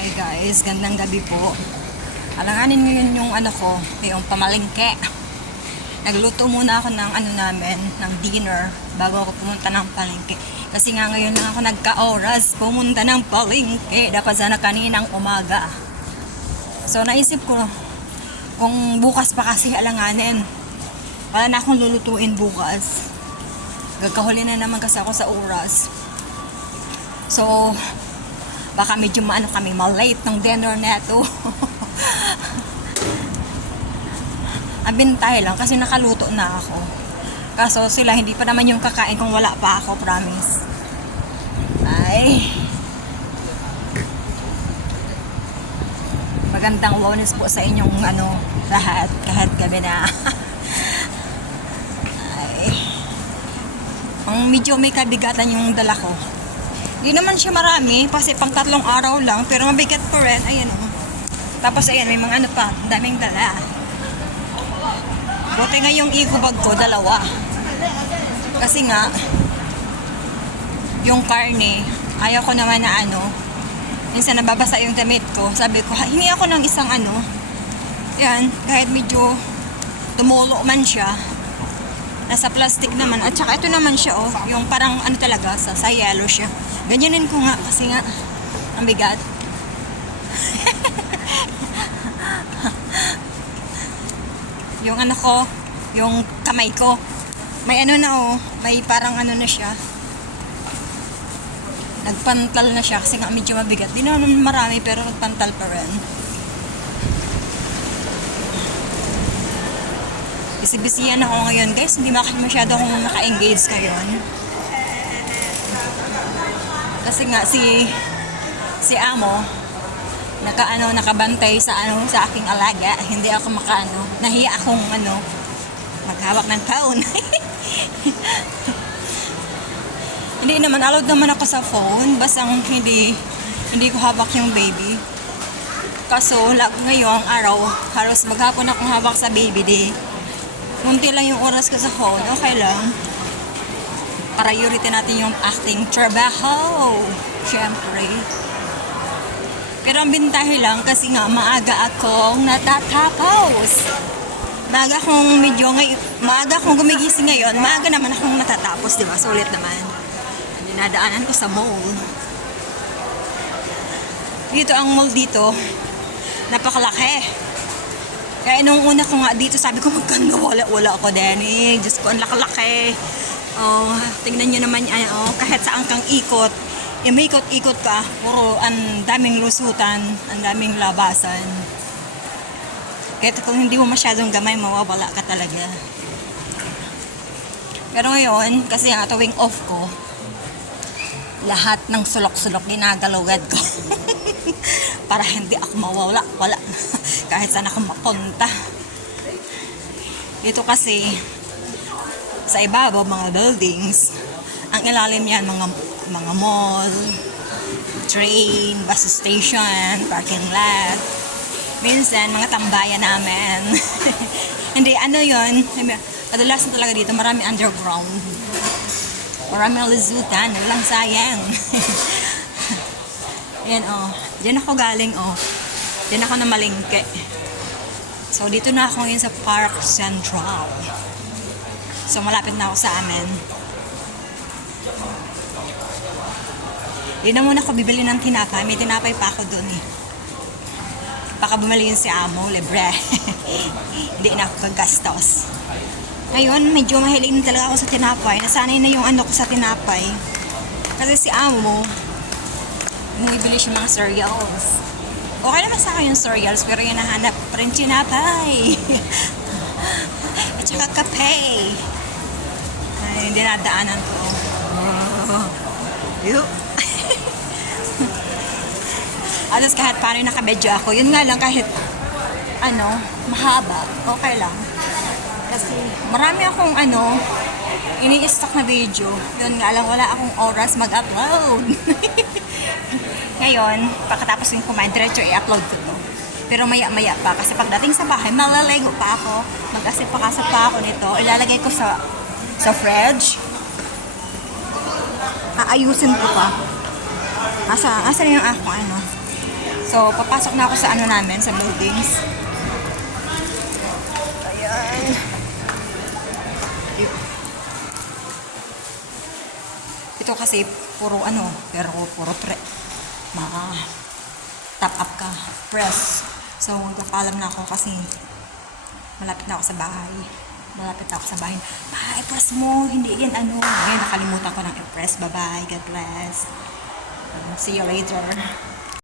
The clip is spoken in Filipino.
Hi guys, gandang gabi po. Alanganin ngayon yung ko, yung pamalengke. Nagluto muna ako ng ng dinner bago ako pumunta ng palengke. Kasi nga ngayon lang ako nagka-oras pumunta ng palengke. Dapat sana kaninang umaga. So naisip ko, kung bukas pa kasi alanganin, wala na akong lulutuin bukas. Gagkahuli na naman kasi ako sa oras. So, baka medyo kami malate ng dinner neto. Ang bintay lang kasi nakaluto na ako. Kaso sila hindi pa naman yung kakain kung wala pa ako, promise. Ay. Magandang wellness po sa inyong lahat, kahit gabi na. Ay. Ang medyo may kabigatan yung dala ko. Hindi naman siya marami, kasi pang 3 araw lang, pero mabigat po rin. Ayan o. Tapos ayan, may mga pa, daming dala. Buti nga yung eco bag ko, 2. Kasi nga, yung karne, ayaw ko naman na minsan nababasa yung damit ko. Sabi ko, hingi ako ng isang yan, kahit medyo tumulo man siya. Nasa plastic naman. At saka ito naman siya, yung parang talaga, sa yellow siya. Ganyanin ko nga, kasi nga, ang bigat. Yung ko, yung kamay ko, may may parang na siya. Nagpantal na siya, kasi nga medyo mabigat. Di naman marami, pero nagpantal pa rin. Busy-busyan ako ngayon guys, hindi masyado akong naka-engage ngayon. Kasi nga si Amo nakabantay sa sa aking alaga. Hindi ako nahiya akong maghawak ng phone. Hindi naman allowed naman ako sa phone, basta hindi ko hawak yung baby. Kaso ngayong araw, halos maghapon akong hawak sa baby di. Munti lang yung oras ko sa phone, okay lang. Priority natin yung acting trabaho. Siyempre. Pero ang bintahe lang kasi nga maaga akong natatapos. Maaga akong gumigising ngayon. Maaga naman akong matatapos, di ba? Sulit naman. Dinadaanan ko sa mall. Dito ang mall dito. Napakalaki. Kaya nung una ko nga dito, sabi ko magkano wala ako din. Diyos ko, ang laki-laki. Tingnan nyo naman kahit saan kang ikot, may ikot-ikot ka, puro ang daming lusutan, ang daming labasan. Kaya kung hindi mo masyadong gamay, mawawala ka talaga. Pero ngayon, kasi nga tuwing off ko, lahat ng sulok-sulok ginagalugad ko. Para hindi ako mawala, wala. Kahit saan ako mapunta. Dito kasi, sa ibabaw, mga buildings. Ang ilalim yan, mga mall, train, bus station, parking lot. Minsan, mga tambayan namin. Hindi, yun. Madalas na talaga dito, marami underground. Marami lusutan, walang sayang. Yan diyan ako galing diyan ako namalingke. So dito na ako ngayon sa Park Central. So malapit na ako sa amin. Di na muna ako bibili ng tinapay. May tinapay pa ako dun Baka bumili yun si Amo, libre. Hindi na ako kagastos. Ngayon, medyo mahilig talaga ako sa tinapay. Nasanay na yung ko sa tinapay. Kasi si Amo, bumibili siya mga cereals. Okay naman sa akin yung cereals, pero yung nahanap pa rin tinapay. At saka kape. Ay, dinadaanan ko. Alas kahit paano nakabedyo ako. Yun nga lang, kahit mahaba, okay lang. Kasi marami akong ini-stock na video. Yun nga lang, wala akong oras mag-upload. Ngayon, pagkatapos yung kumain, diretso i-upload ko to. Pero maya-maya pa, kasi pagdating sa bahay, malalego pa ako. Mag-asip-pakasap pa ako nito. Ilalagay ko sa fridge. Aayusin ko pa. Asa na yung ako So, papasok na ako sa ano namin, sa buildings. Ayan. Ito kasi puro ano, pero puro top up ka, press. So, magpapaalam na ako kasi malapit na ako sa bahay. I-press mo, hindi yan ano. Ngayon, nakalimutan ko ng i-press. Bye-bye, God bless. See you later.